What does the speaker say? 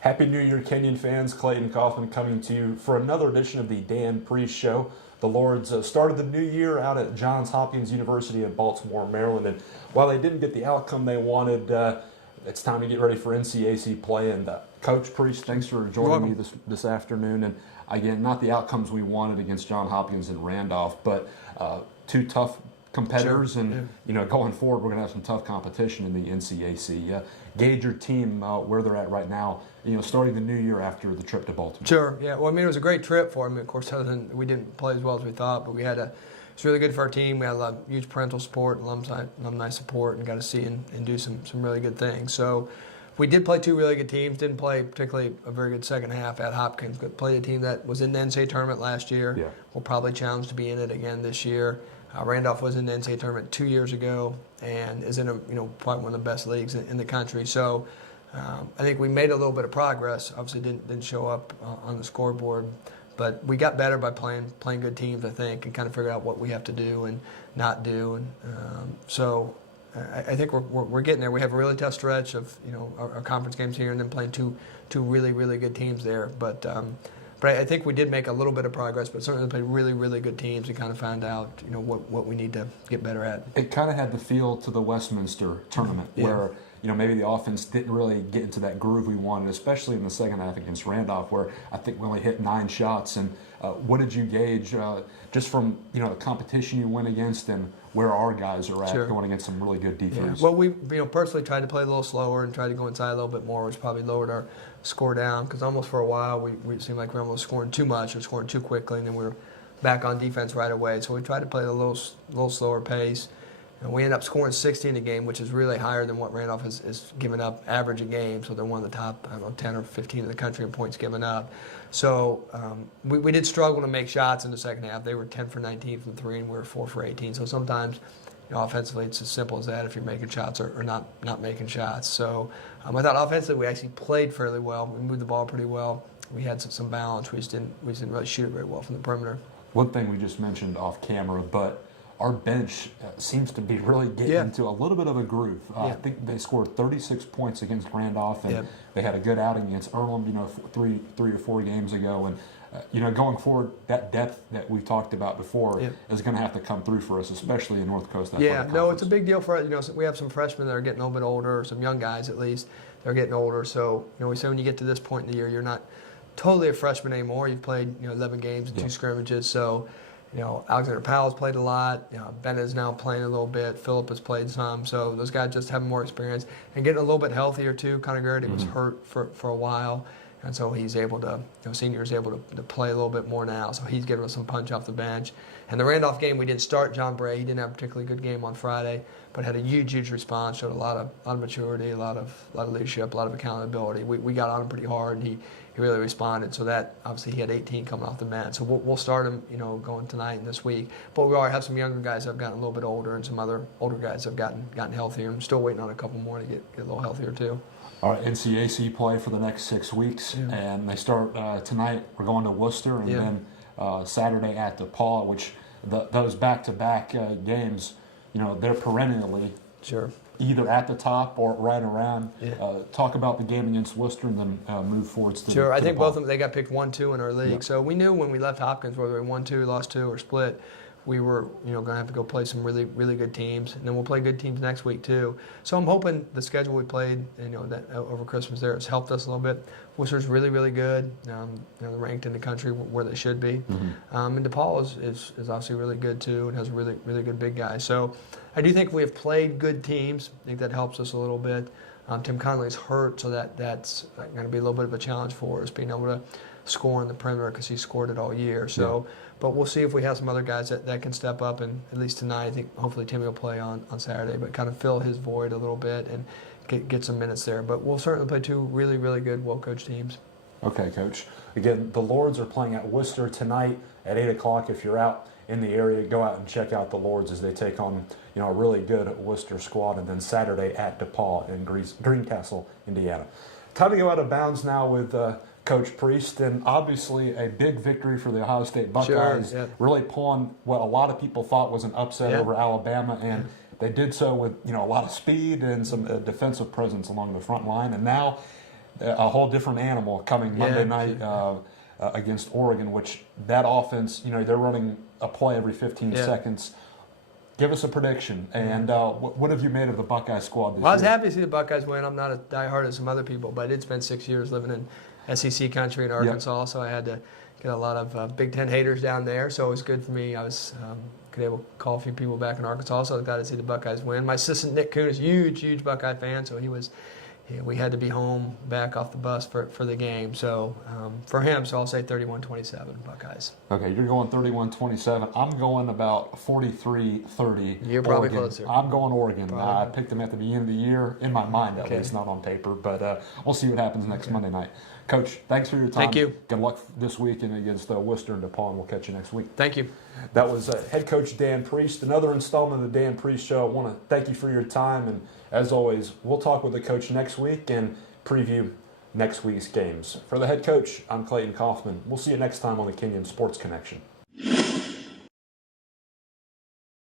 Happy New Year, Kenyon fans. Clayton Kaufman coming to you for another edition of the Dan Priest Show. The Lords started the new year out at Johns Hopkins University in Baltimore, Maryland, and while they didn't get the outcome they wanted, it's time to get ready for NCAC play. And Coach Priest, thanks for joining me this afternoon. And again, not the outcomes we wanted against Johns Hopkins and Randolph, but two tough competitors, and going forward, we're going to have some tough competition in the NCAC. Gauge your team where they're at right now. Starting the new year after the trip to Baltimore. Sure. Yeah. Well, it was a great trip for them. Of course, we didn't play as well as we thought, but it's really good for our team. We had a lot of huge parental support, alumni support, and got to see and do some really good things. So we did play two really good teams. Didn't play particularly a very good second half at Hopkins, but played a team that was in the NCAA tournament last year. Yeah. We'll probably challenge to be in it again this year. Randolph was in the NCAA tournament 2 years ago and is in probably one of the best leagues in the country. So I think we made a little bit of progress. Obviously didn't show up on the scoreboard, but we got better by playing good teams, I think, and kind of figured out what we have to do and not do. And so I think we're getting there. We have a really tough stretch of our conference games here, and then playing two really really good teams there. But I think we did make a little bit of progress, but certainly played really, really good teams and kind of found out, what we need to get better at. It kind of had the feel to the Westminster tournament where, maybe the offense didn't really get into that groove we wanted, especially in the second half against Randolph, where I think we only hit 9 shots. And what did you gauge just from, the competition you went against and where our guys are at going against some really good defense? Yeah. Well, we personally tried to play a little slower and tried to go inside a little bit more, which probably lowered our score down, because almost for a while we seemed like we were almost scoring too much or scoring too quickly, and then we were back on defense right away. So we tried to play at a little slower pace. And we ended up scoring 60 in the game, which is really higher than what Randolph has given up average a game. So they're one of the top, 10 or 15 in the country in points given up. So we did struggle to make shots in the second half. They were 10 for 19 from 3, and we were 4 for 18. So sometimes, offensively, it's as simple as that if you're making shots or not making shots. So I thought offensively we actually played fairly well. We moved the ball pretty well. We had some balance. We just didn't really shoot it very well from the perimeter. One thing we just mentioned off camera, but our bench seems to be really getting into a little bit of a groove. I think they scored 36 points against Randolph, and they had a good outing against Earlham, 3 or 4 games ago. And going forward, that depth that we talked about before is going to have to come through for us, especially in North Coast. It's a big deal for us. We have some freshmen that are getting a little bit older, some young guys at least. They're getting older. So we say when you get to this point in the year, you're not totally a freshman anymore. You've played 11 games and 2 scrimmages. So Alexander Powell's played a lot. Bennett is now playing a little bit. Phillip has played some. So those guys just have more experience and getting a little bit healthier too. Connor Garrity was hurt for a while, and so he's able to, senior is able to play a little bit more now. So he's giving us some punch off the bench. And the Randolph game, we didn't start John Bray. He didn't have a particularly good game on Friday, but had a huge response. Showed a lot of maturity, a lot of leadership, a lot of accountability. We got on him pretty hard, and he really responded. So that, obviously, he had 18 coming off the mat. So we'll start him, going tonight and this week. But we already have some younger guys that have gotten a little bit older, and some other older guys that have gotten healthier. I'm still waiting on a couple more to get a little healthier too. All right, NCAC play for the next 6 weeks, and they start tonight. We're going to Wooster, and then Saturday at DePauw, which those back-to-back games, they're perennially either at the top or right around. Talk about the game against Wooster and then move forwards to I think DePauw. Both of them, they got picked 1-2 in our league. So we knew when we left Hopkins, whether we won 2, lost 2, or split, we were going to have to go play some really, really good teams. And then we'll play good teams next week too. So I'm hoping the schedule we played, that over Christmas there has helped us a little bit. Worcester's really, really good. They're ranked in the country where they should be. And DePauw is obviously really good too, and has a really, really good big guy. So I do think we have played good teams. I think that helps us a little bit. Tim Conley's hurt, so that's going to be a little bit of a challenge for us, being able to score in the perimeter, because he scored it all year. So, but we'll see if we have some other guys that can step up, and at least tonight, I think hopefully Timmy will play on Saturday, but kind of fill his void a little bit and get some minutes there. But we'll certainly play 2 really, really good, well-coached teams. Okay, Coach. Again, the Lords are playing at Wooster tonight at 8 o'clock. If you're out in the area, go out and check out the Lords as they take on a really good Wooster squad, and then Saturday at DePauw in Greencastle, Indiana. Time to go out of bounds now with Coach Priest, and obviously a big victory for the Ohio State Buckeyes, really pulling what a lot of people thought was an upset over Alabama, and they did so with a lot of speed and some defensive presence along the front line. And now a whole different animal coming Monday night against Oregon, which that offense, they're running a play every 15 seconds. Give us a prediction. And what have you made of the Buckeye squad this year? Well, I was happy to see the Buckeyes win. I'm not a diehard as some other people, but it's been 6 years living in SEC country in Arkansas, so I had to get a lot of Big Ten haters down there, so it was good for me. I was could able to call a few people back in Arkansas, so I was glad to see the Buckeyes win. My assistant, Nick Kuhn, is a huge Buckeye fan, so we had to be home back off the bus for the game. So for him, so I'll say 31-27 Buckeyes. Okay, you're going 31-27. I'm going about 43-30. You're probably Oregon. closer. I'm going Oregon. Probably. I picked them at the beginning of the year, in my mind at least, not on paper. But we'll see what happens next Monday night. Coach, thanks for your time. Thank you. Good luck this weekend against Wooster and DePauw, and we'll catch you next week. Thank you. That was head coach Dan Priest. Another installment of the Dan Priest Show. I want to thank you for your time, and as always, we'll talk with the coach next week and preview next week's games. For the head coach, I'm Clayton Kaufman. We'll see you next time on the Kenyon Sports Connection.